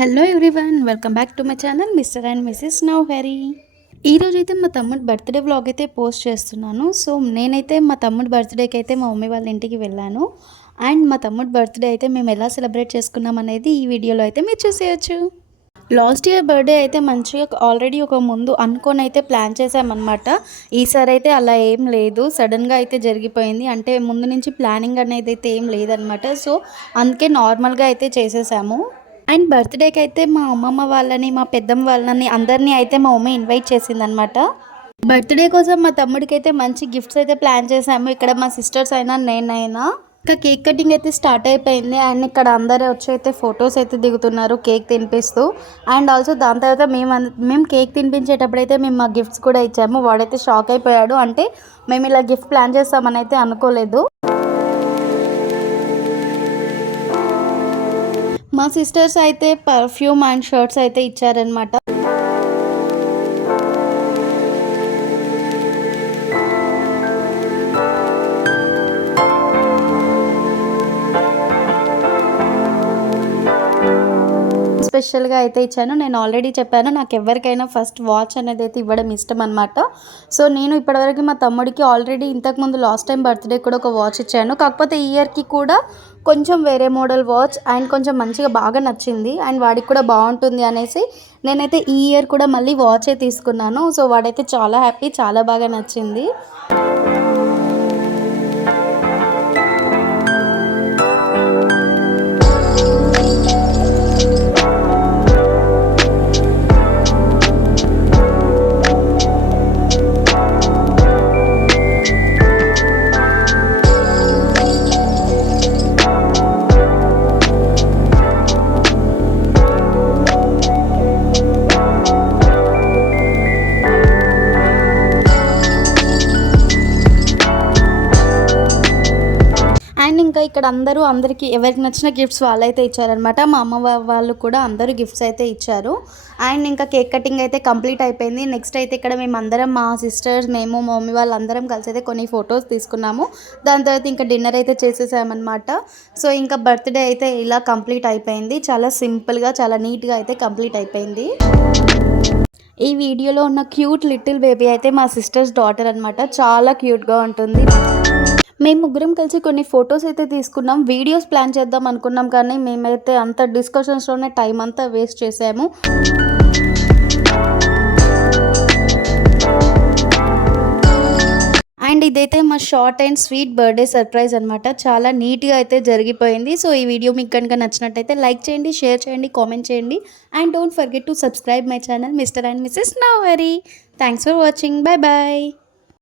Hello everyone, welcome back to my channel mister and Mrs Nauhari. ఈరోజైతే మా తమ్ముడు birthday vlog అయితే పోస్ట్ చేస్తున్నాను. సో నేనైతే మా తమ్ముడు బర్త్డేకి అయితే మా మమ్మీ వాళ్ళ ఇంటికి వెళ్ళాను. అండ్ మా తమ్ముడు బర్త్డే అయితే మేము ఎలా సెలబ్రేట్ చేసుకున్నాం అనేది ఈ వీడియోలో అయితే మీరు చూసేయచ్చు. లాస్ట్ ఇయర్ బర్త్డే అయితే మంచిగా ఆల్రెడీ ఒక ముందు అనుకొని అయితే ప్లాన్ చేసామన్నమాట. ఈసారి అయితే అలా ఏం లేదు, సడన్గా అయితే జరిగిపోయింది. అంటే ముందు నుంచి ప్లానింగ్ అనేది అయితే ఏం లేదనమాట. సో అందుకే నార్మల్గా అయితే చేసేసాము. అండ్ బర్త్డేకి అయితే మా అమ్మమ్మ వాళ్ళని, మా పెద్దమ్మ వాళ్ళని అందరినీ అయితే మా మమ్మీ ఇన్వైట్ చేసిందనమాట. బర్త్డే కోసం మా తమ్ముడికి అయితే మంచి గిఫ్ట్స్ అయితే ప్లాన్ చేసాము. ఇక్కడ మా సిస్టర్స్ అయినా నేనైనా ఇంకా కేక్ కటింగ్ అయితే స్టార్ట్ అయిపోయింది. అండ్ ఇక్కడ అందరూ వచ్చి అయితే ఫొటోస్ అయితే దిగుతున్నారు కేక్ తినిపిస్తూ. అండ్ ఆల్సో దాని తర్వాత మేము కేక్ తినిపించేటప్పుడు అయితే మేము మా గిఫ్ట్స్ కూడా ఇచ్చాము. వాడైతే షాక్ అయిపోయాడు. అంటే మేము ఇలా గిఫ్ట్ ప్లాన్ చేస్తామని అయితే అనుకోలేదు. మా సిస్టర్స్ అయితే పర్ఫ్యూమ్ అండ్ షర్ట్స్ అయితే ఇచ్చారనమాట. స్పెషల్గా అయితే ఇచ్చాను. నేను ఆల్రెడీ చెప్పాను, నాకు ఎవరికైనా ఫస్ట్ వాచ్ అనేది అయితే ఇవ్వడం ఇష్టం అనమాట. సో నేను ఇప్పటివరకు మా తమ్ముడికి ఆల్రెడీ ఇంతకుముందు లాస్ట్ టైం బర్త్డే కూడా ఒక వాచ్ ఇచ్చాను. కాకపోతే ఈ ఇయర్కి కూడా కొంచెం వేరే మోడల్ వాచ్ అండ్ కొంచెం మంచిగా బాగా నచ్చింది. అండ్ వాడికి కూడా బాగుంటుంది అనేసి నేనైతే ఈ ఇయర్ కూడా మళ్ళీ వాచే తీసుకున్నాను. సో వాడైతే చాలా హ్యాపీ, చాలా బాగా నచ్చింది. అండ్ ఇంకా ఇక్కడ అందరికీ ఎవరికి నచ్చిన గిఫ్ట్స్ వాళ్ళైతే ఇచ్చారనమాట. మా అమ్మ వాళ్ళు కూడా అందరూ గిఫ్ట్స్ అయితే ఇచ్చారు. అండ్ ఇంకా కేక్ కటింగ్ అయితే కంప్లీట్ అయిపోయింది. నెక్స్ట్ అయితే ఇక్కడ మేమందరం, మా సిస్టర్స్, మేము, మా మమ్మీ వాళ్ళందరం కలిసి అయితే కొన్ని ఫొటోస్ తీసుకున్నాము. దాని తర్వాత ఇంకా డిన్నర్ అయితే చేసేసామన్నమాట. సో ఇంకా బర్త్డే అయితే ఇలా కంప్లీట్ అయిపోయింది. చాలా సింపుల్గా, చాలా నీట్గా అయితే కంప్లీట్ అయిపోయింది. ఈ వీడియోలో ఉన్న క్యూట్ లిటిల్ బేబీ అయితే మా సిస్టర్స్ డాటర్ అనమాట. చాలా క్యూట్గా ఉంటుంది. మేము ముగ్గురం కలిసి కొన్ని ఫొటోస్ అయితే తీసుకున్నాం. వీడియోస్ ప్లాన్ చేద్దాం అనుకున్నాం, కానీ మేమైతే అంత డిస్కషన్స్లోనే టైం అంతా వేస్ట్ చేసాము. అండ్ ఇదైతే మా short and sweet birthday surprise అనమాట. చాలా నీట్గా అయితే జరిగిపోయింది. సో ఈ వీడియో మీకు కనుక నచ్చినట్టయితే లైక్ చేయండి, షేర్ చేయండి, కామెంట్ చేయండి. And don't forget to subscribe my channel mister and Mrs Nauhari. Thanks for watching. Bye bye.